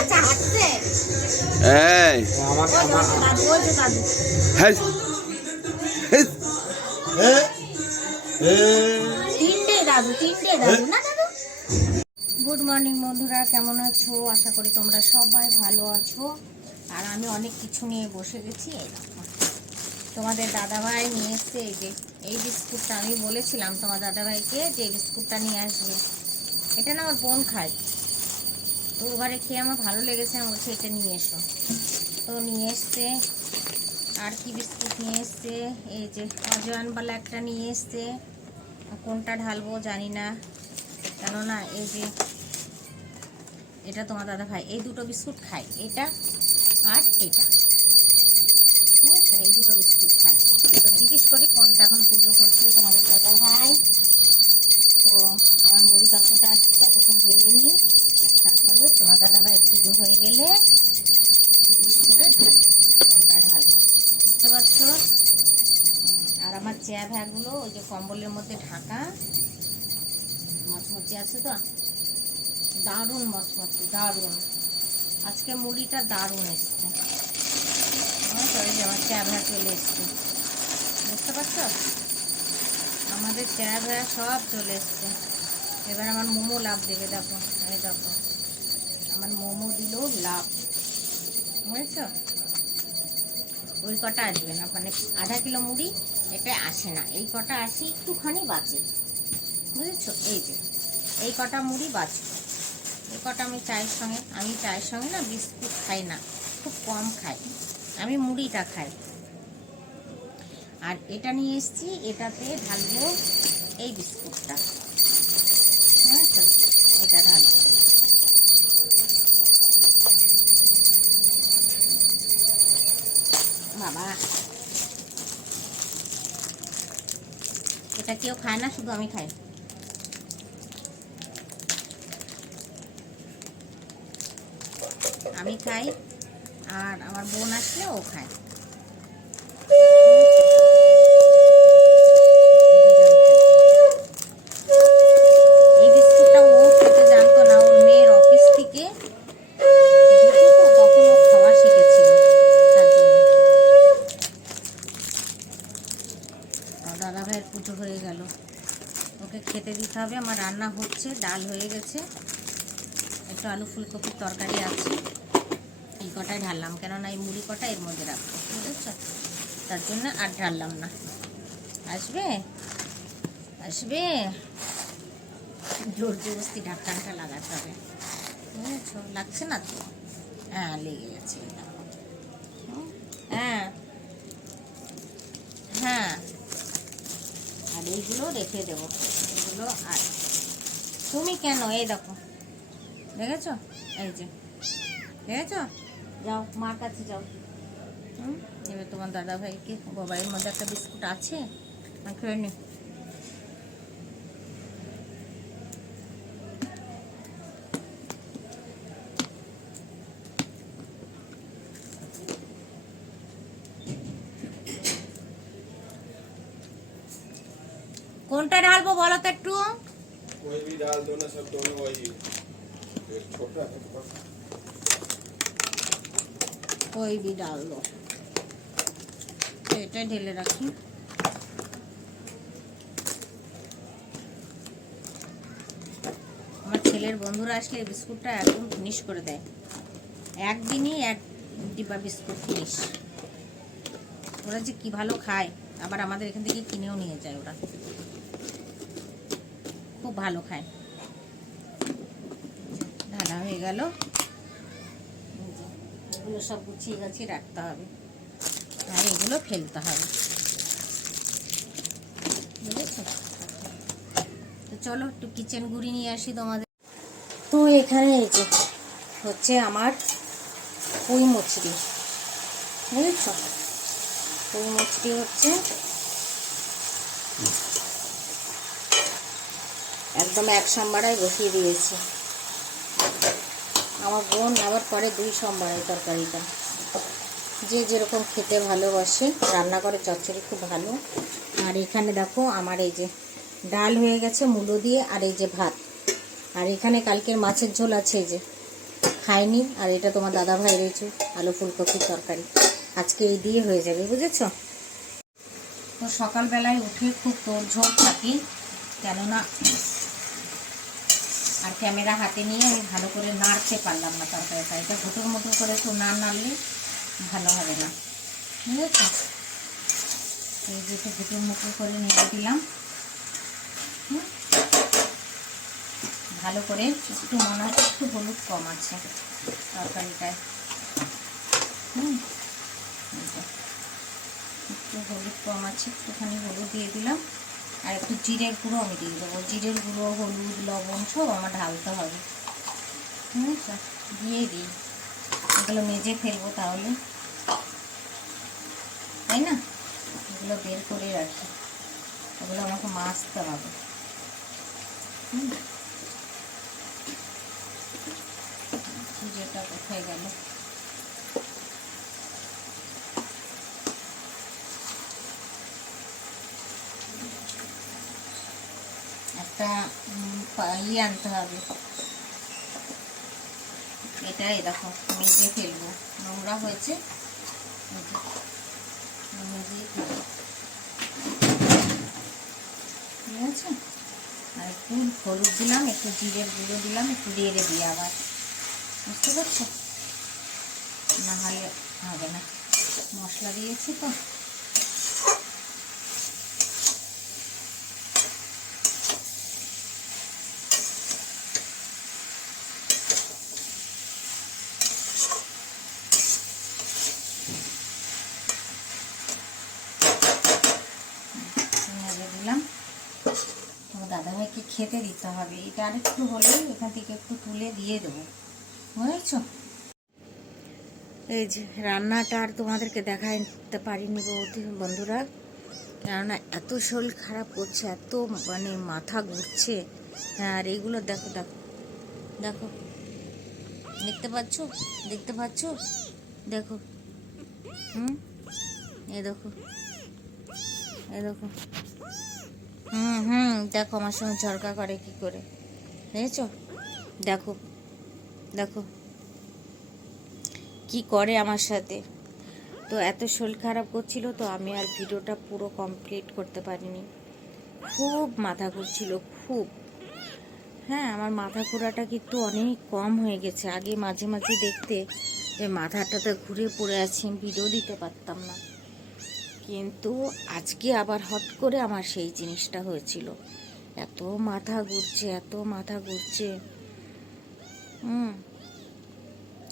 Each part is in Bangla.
আচ্ছা এই। হ্যাঁ হ্যাঁ গুড মর্নিং বন্ধুরা কেমন আছো? আশা করি তোমরা সবাই ভালো আছো। আর আমি অনেক কিছু নিয়ে বসে গেছি তোমাদের দাদাভাই নিয়ে এসছে এই যে এই বিস্কুটটা আমি বলেছিলাম তোমার দাদাভাইকে যে এই বিস্কুটটা নিয়ে আসবে। এটা না আমার বোন খায়। তো এবারে খেয়ে আমার ভালো লেগেছে, আমি বলছি এটা নিয়ে এসো। তো নিয়ে এসছে, আর কি বিস্কুট নিয়ে এসছে, এই যে অজওয়ানওয়ালা একটা নিয়ে এসছে। কোনটা ঢালবো জানি না, কেননা এই যে এটা তোমার দাদা ভাই, এই দুটো বিস্কুট খায়, এটা আর এটা। হ্যাঁ এই দুটো বিস্কুট খায়। তো জিজ্ঞেস করি কোনটা এখন পুজো করছে তোমাদের দাদা ভাই তো আমার মুড়ি ততটা ততক্ষণ ঢেলে নিই তারপরে তোমার দাদা ভাই পুজো হয়ে গেলে জিজ্ঞেস করে ঢালবো কোনটা ঢালবো বুঝতে পারছ উম, আর আমার চেয়া ভ্যাগুলো ওই যে কম্বলের মধ্যে ঢাকা, মচমচে আছে তো? দারুণ মচমচে, দারুণ। আজকে মুড়িটা দারুণ এসছে। আমার তো এই যে আমার চেয়া ভ্যা চলে এসছে। বুঝতে পারছ? আমাদের চেয়া ভ্যা সব চলে এসছে। এবার আমার মোমো লাভ দেবে, দেখো। এই দেখো, আমার মোমো দিল লাভ। বুঝেছ? ওই কটা আসবে না? মানে আধা কিলো মুড়ি এটা আসে না। এই কটা আসি, একটুখানি বাঁচে। বুঝেছ? এই যে, এই কটা মুড়ি বাঁচবে এই কটা আমি চায়ের সঙ্গে, আমি চায়ের সঙ্গে না বিস্কুট খাই না, খুব কম খাই। আমি মুড়িটা খাই। আর এটা নিয়ে এসেছি, এটাতে ঢালবো এই বিস্কুটটা। এটা কেউ খায় না, শুধু আমি খাই। আমি খাই, আর আমার বোন আসলে ও খায়। দাদা ভাইয়ের পুজো হয়ে গেল। ওকে খেতে দিতে হবে। আমার রান্না হচ্ছে, ডাল হয়ে গেছে। একটু আলু ফুলকপির তরকারি আছে। এই কটাই ঢাললাম, কেননা এই মুড়ি কটা এর মধ্যে রাখব, বুঝেছ? তার জন্য আর ঢাললাম না। আসবে? আসবে? জোর জবরস্তি ঢাকানটা লাগাতে হবে। বুঝেছ? লাগছে না তো? হ্যাঁ লেগে গেছে। হ্যাঁ আর এইগুলো রেখে দেবো। এগুলো আর তুমি কেন? এই দেখো। দেখেছ? এই যে। দেখেছ? যাও, মার কাছে যাও। হুম? এবার তোমার দাদা ভাইকে বাবাইয়ের মধ্যে একটা বিস্কুট আছে? খেয়ে নে। কোনটা ঢালবো বলো তো একটু कोई भी डाल दो ना सब दोनों वही एक छोटा एक बड़ा ওই বি ডাল দো তো এটা ঢেলে রাখি আমার ছেলের বন্ধুরা আসলে এই বিস্কুটটা একদম ফিনিশ করে দেয় একদিনই এক ডিব্বা বিস্কুট ফিনিশ ওরা যে কি ভালো খায় আবার আমাদের এখান থেকে কিনেও নিয়ে যায় ওরা খুব ভালো খায়। ঢালা হয়ে গেল। এগুলো সব গুছিয়ে গাছিয়ে রাখতে হবে। আর এগুলো ফেলতে হবে। বুঝেছ? তো চলো একটু কিচেন গুড়ি নিয়ে আসি তোমাদের। তো এখানে এই হচ্ছে আমার পুঁই মুচড়ি। বুঝেছ? পুঁই মুচড়ি হচ্ছে একদম এক সম্বারায় বসিয়ে দিয়েছি। আমার বোন আবার করে দুই সম্বারায় তরকারিটা। যে যেরকম খেতে ভালোবাসে, রান্না করে চচ্চড়ি খুব ভালো। আর এখানে দেখো আমার এই যে ডাল হয়ে গেছে, মূলো দিয়ে, আর এই যে ভাত। আর এখানে কালকের মাছের ঝোল আছে এই যে। খাইনি, আর এটা তোমার দাদা ভাই রয়েছে, আলু ফুলকপির তরকারি। আজকে এই দিয়ে হয়ে যাবে, বুঝেছ? তো সকালবেলায় উঠে খুব তোড়ঝোড় থাকি, কেননা আর ক্যামেরা হাতে নিয়ে আমি ভালো করে নাড়তে পারলাম না তরকারিটা। এটা ঘুটুর মুটুর করে একটু না নাড়লে ভালো হবে না। বুঝেছ? এই যে একটু ঘুটুর মুটুর করে নেড়ে দিলাম। ভালো করে একটু মনে হচ্ছে একটু হলুদ কম আছে তরকারিটায়। হুম? একটু হলুদ কম আছে, একটুখানি হলুদ দিয়ে দিলাম। আর একটু জিরের গুঁড়ো আমি দিয়ে দেবো। জিরের গুঁড়ো, হলুদ, লবণ সব আমার ঢালতে হবে। দিয়ে দিই। এগুলো মেজে ফেলব তাহলে। তাই না? এগুলো বের করে রাখি। ওগুলো আমাকে মাজতে হবে। জিরেটা কোথায় গেল? ইয়ে আনতে হবে। এটা দেখো মেজে ফেলব। নোংরা হয়েছে ঠিক আছে? আর একটু হলুদ দিলাম, একটু জিরের গুঁড়ো দিলাম, একটু রেড়ে দিই আবার। বুঝতে পারছ? না হলে হবে না। মশলা দিয়েছি তো নেড়ে দিলাম তোমার দাদাভাইকে খেতে দিতে হবে। এটা আর একটু হলেই এখান থেকে একটু তুলে দিয়ে দেবো। বুঝেছ? এই যে রান্নাটা আর তোমাদেরকে দেখাতে পারিনি বন্ধুরা। কেননা এত শরীর খারাপ করছে, এত মানে মাথা ঘুরছে। হ্যাঁ আর এইগুলো দেখো দেখো দেখো। দেখতে পাচ্ছ? দেখতে পাচ্ছ? দেখো। হুম? এ দেখো। এ দেখো। হুম হুম, দেখো আমার সঙ্গে ঝরকা করে কি করে। দেখেছ? দেখো দেখো। কি করে আমার সাথে? তো এত শরীর খারাপ করছিল তো আমি আর ভিডিওটা পুরো কমপ্লিট করতে পারিনি। খুব মাথা ঘুরছিল, খুব। হ্যাঁ আমার মাথা ঘোরাটা কিন্তু অনেক কম হয়ে গেছে। আগে মাঝে মাঝে দেখতে যে মাথাটাতে ঘুরে পড়ে আছি ভিডিও দিতে পারতাম না। কিন্তু আজকে আবার হট করে আমার সেই জিনিসটা হয়েছিল। এত মাথা ঘুরছে, এত মাথা ঘুরছে। হুম,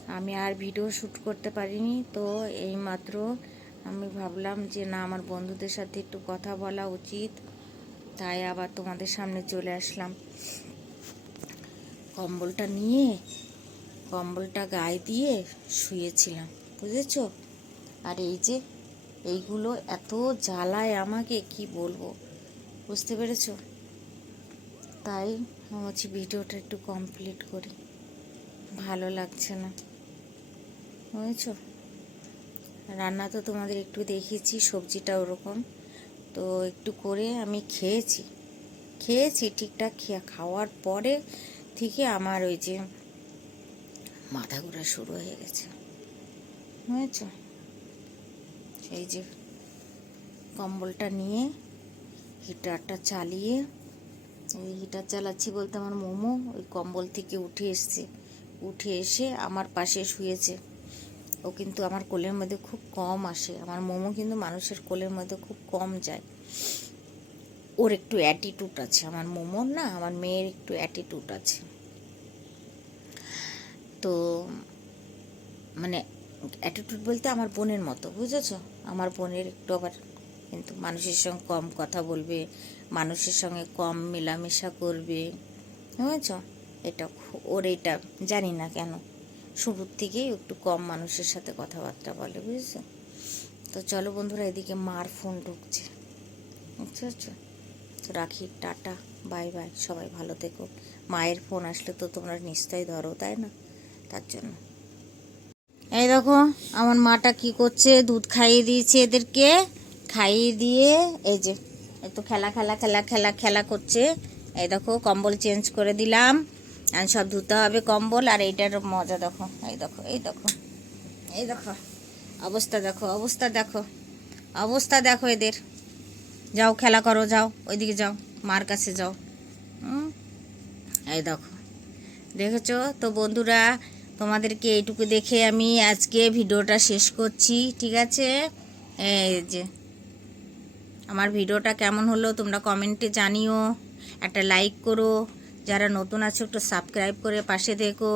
আমি আর ভিডিও শ্যুট করতে পারিনি, তো এইমাত্র আমি ভাবলাম যে না, আমার বন্ধুদের সাথে একটু কথা বলা উচিত। তাই আবার তোমাদের সামনে চলে আসলাম। কম্বলটা নিয়ে, কম্বলটা গায়ে দিয়ে শুয়েছিলাম, বুঝেছ? আর এই যে এইগুলো এত জ্বালায় আমাকে, কি বলব? বুঝতে পেরেছ? তাই হচ্ছে ভিডিওটা একটু কমপ্লিট করি। ভালো লাগছে না। বুঝেছ? রান্না তো তোমাদের একটু দেখিয়েছি, সবজিটা ওরকম। তো একটু করে আমি খেয়েছি। খেয়েছি ঠিকঠাক খেয়ে, খাওয়ার পরে থেকে আমার ওই যে মাথা ঘোরা শুরু হয়ে গেছে। বুঝেছ? এই যে কম্বলটা নিয়ে, হিটারটা চালিয়ে, এই হিটার চালাচ্ছি বলতে আমার মোমো, ওই কম্বল থেকে উঠে এসছে। উঠে এসে আমার পাশে শুয়েছে। ও কিন্তু আমার কোলের মধ্যে খুব কম আসে। আমার মোমো কিন্তু মানুষের কোলের মধ্যে খুব কম যায়। ওর একটু অ্যাটিটিউড আছে। আমার মোমোর না, আমার মেয়ের একটু অ্যাটিটিউড আছে। তো মানে অ্যাটিটিউড বলতে আমার বোনের মতো, বুঝেছ? আমার বোনের একটু আবার কিন্তু মানুষের সঙ্গে কম কথা বলবে, মানুষের সঙ্গে কম মেলামেশা করবে, বুঝেছ? এটা ওর এটা জানি না কেন। শুরুর থেকেই একটু কম মানুষের সাথে কথাবার্তা বলে, বুঝেছ? তো চলো বন্ধুরা, এদিকে মার ফোন ঢুকছে বুঝতে তো রাখি, টাটা, বাই বাই, সবাই ভালো থেকো। মায়ের ফোন আসলে তো তোমরা নিশ্চয়ই ধরো, তাই না? তার জন্য। এই দেখো, আমার মাটা কি করছে? দুধ খাইয়ে দিয়েছে এদেরকে। খাইয়ে দিয়ে, এই যে, একটু খেলা খেলা খেলা খেলা খেলা করছে। এই দেখো, কম্বল চেঞ্জ করে দিলাম। আর সব ধুতে হবে কম্বল, আর এইটার মজা দেখো। এই দেখো এই দেখো এই দেখো। অবস্থা দেখো অবস্থা দেখো অবস্থা দেখো এদের। যাও, খেলা করো, যাও, ওইদিকে যাও, মার কাছে যাও। এই দেখো। দেখেছ? তো বন্ধুরা তোমাদেরকে এইটুকু দেখে আমি আজকে ভিডিওটা শেষ করছি, ঠিক আছে? এই যে, আমার ভিডিওটা কেমন হলো তোমরা কমেন্টে জানিও, একটা লাইক করো, যারা নতুন আছো একটু সাবস্ক্রাইব করে পাশে দেখো।